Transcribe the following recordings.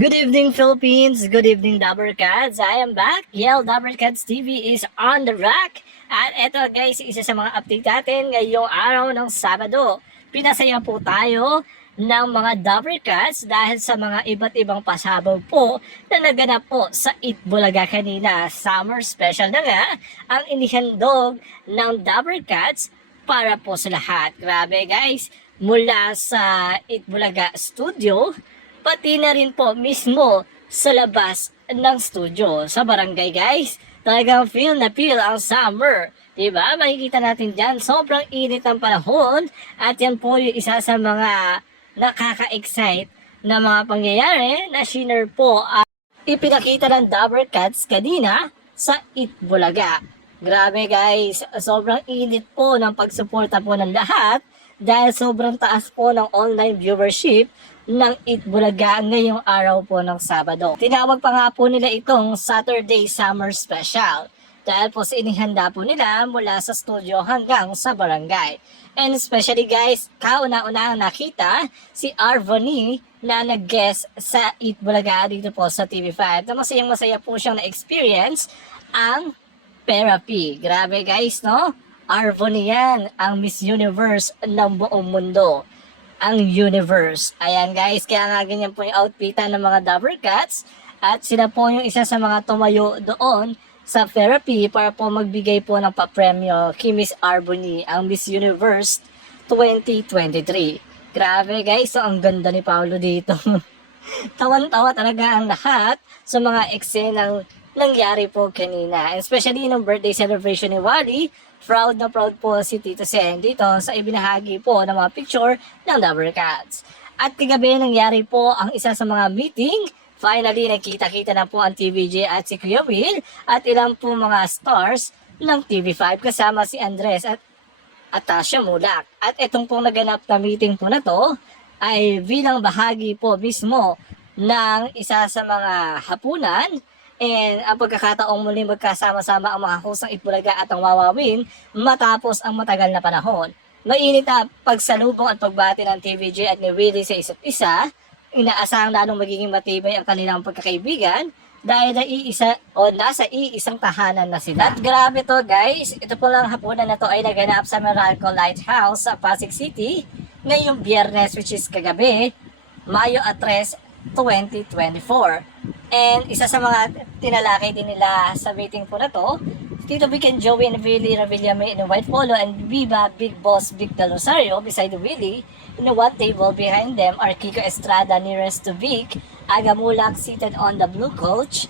Good evening, Philippines. Good evening, Dabber Cats. I am back. Yell Dabber Cats TV is on the rack. At eto guys, isa sa mga update natin ngayong araw ng Sabado. Pinasaya po tayo ng mga Dabber Cats dahil sa mga iba't ibang pasabog po na naganap po sa Itbulaga kanina. Summer special na nga ang inihandog ng Dabber Cats para po sa lahat. Grabe guys, mula sa Itbulaga Studio, pati na rin po mismo sa labas ng studio, sa barangay guys. Talagang feel ang summer. Diba? Makikita natin dyan, sobrang init ang panahon at yan po yung isa sa mga nakaka-excite na mga pangyayari na shiner po at ipinakita ng Dabber Cats kanina sa Itbulaga. Grabe guys, sobrang init po ng pagsuporta po ng lahat dahil sobrang taas po ng online viewership ng Itbulaga ngayong araw po ng Sabado. Tinawag pa nga po nila itong Saturday Summer Special dahil po sa inihanda po nila mula sa studio hanggang sa barangay. And especially guys, kauna-una nakita si Arvony na nag-guest sa Itbulaga dito po sa TV5. Na masayang-masaya po siyang na-experience ang therapy. Grabe guys, no? Arvony yan, ang Miss Universe ng buong mundo. Ang universe. Ayan guys, kaya nga ganyan po yung outfitan ng mga Dabber Cats. At sila po yung isa sa mga tumayo doon sa therapy para po magbigay po ng papremyo kay Miss Arvony, ang Miss Universe 2023. Grabe guys, so ang ganda ni Paolo dito. Tawan-tawa talaga ang lahat sa mga eksenang nangyari po kanina. Especially nung birthday celebration ni Wally, proud na proud po si Tito Sen dito sa ibinahagi po ng mga picture ng Dabber Cats. At kagabi nangyari po ang isa sa mga meeting. Finally, nakita-kita na po ang TVJ at si Kuya Will at ilang po mga stars ng TV5 kasama si Andres at Tasha Mulak. At itong pong naganap na meeting po na to ay bilang bahagi po mismo ng isa sa mga hapunan. And ang pagkakataong muling magkasama-sama ang mga host ng Itbulaga at ang Wawawin matapos ang matagal na panahon. Mainit na pagsalubong at pagbati ng TVJ at ni Willie sa isa't isa. Inaasahang lalong magiging matibay ang kanilang pagkakaibigan dahil nasa iisang tahanan na sila. At grabe to guys, ito po lang hapunan na to ay naganap sa Meralco Lighthouse sa Pasig City ngayong Biyernes, which is kagabi, Mayo 3, 2024. And isa sa mga tinalakay din nila sa meeting po na to, Tito Vic and Joey and Willie Revillame in a white polo and Viva Big Boss Vic Del Rosario beside Willie. In the one table behind them are Kiko Estrada nearest to Vic, Aga Mulak seated on the blue couch,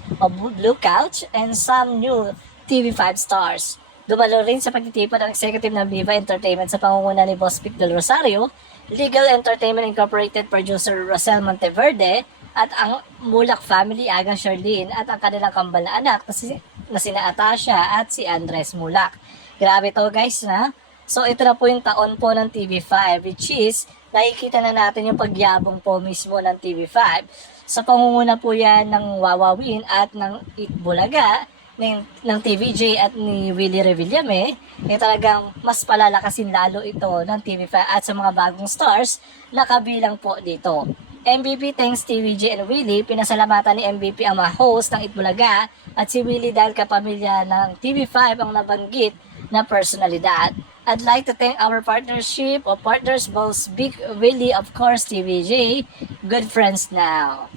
and some new TV5 stars. Dumalo rin sa pagtitipon ng executive ng Viva Entertainment sa pangunguna ni Boss Vic Del Rosario, Legal Entertainment Incorporated producer Rosel Monteverde, at ang Mulak family, Agang Charlene, at ang kanilang kambal na anak na sina Atasha at si Andres Mulak. Grabe to guys na. So ito na po yung taon po ng TV5, which is nakikita na natin yung pagyabong po mismo ng TV5. Sa pangunguna po yan ng Wawawin at ng Itbulaga, ng TVJ at ni Willie Revillame, talagang mas palalakasin lalo ito ng TV5 at sa mga bagong stars na kabilang po dito. MVP thanks TVJ and Willie, pinasalamatan ni MVP ang mga host ng Itbulaga at si Willie dahil kapamilya ng TV5 ang nabanggit na personalidad. I'd like to thank our partnership or partners, both Big Willie, of course, TVJ, good friends now.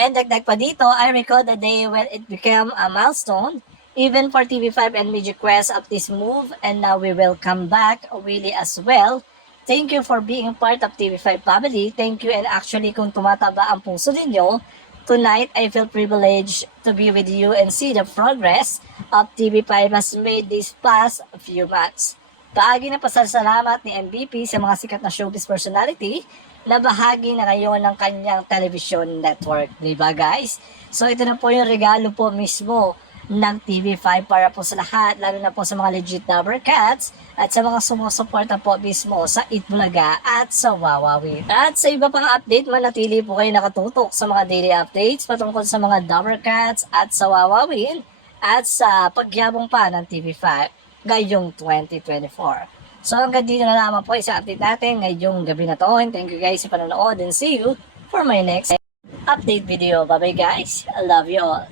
And dagdag pa dito, I recall the day when it became a milestone, even for TV5 and Media Quest of this move, and now we will come back, Willie as well. Thank you for being part of TV5 family. Thank you, and actually kung tumataba ang puso ninyo, tonight I feel privileged to be with you and see the progress of TV5 has made this past few months. Paagi na pasasalamat ni MVP sa mga sikat na showbiz personality na bahagi na ngayon ng kanyang television network. Diba guys? So ito na po yung regalo po mismo ng TV5 para po sa lahat, lalo na po sa mga legit Dabber Cats at sa mga sumusuporta po mismo sa Itbulaga at sa Wawawin. At sa iba pang update, manatili po kayo nakatutok sa mga daily updates patungkol sa mga Dabber Cats at sa Wawawin at sa pagyabong pa ng TV5 ngayong 2024. So hanggang dito na lamang po isa update natin ngayong gabi na to. And thank you guys sa panonood and see you for my next update video. Bye bye guys. I love you all.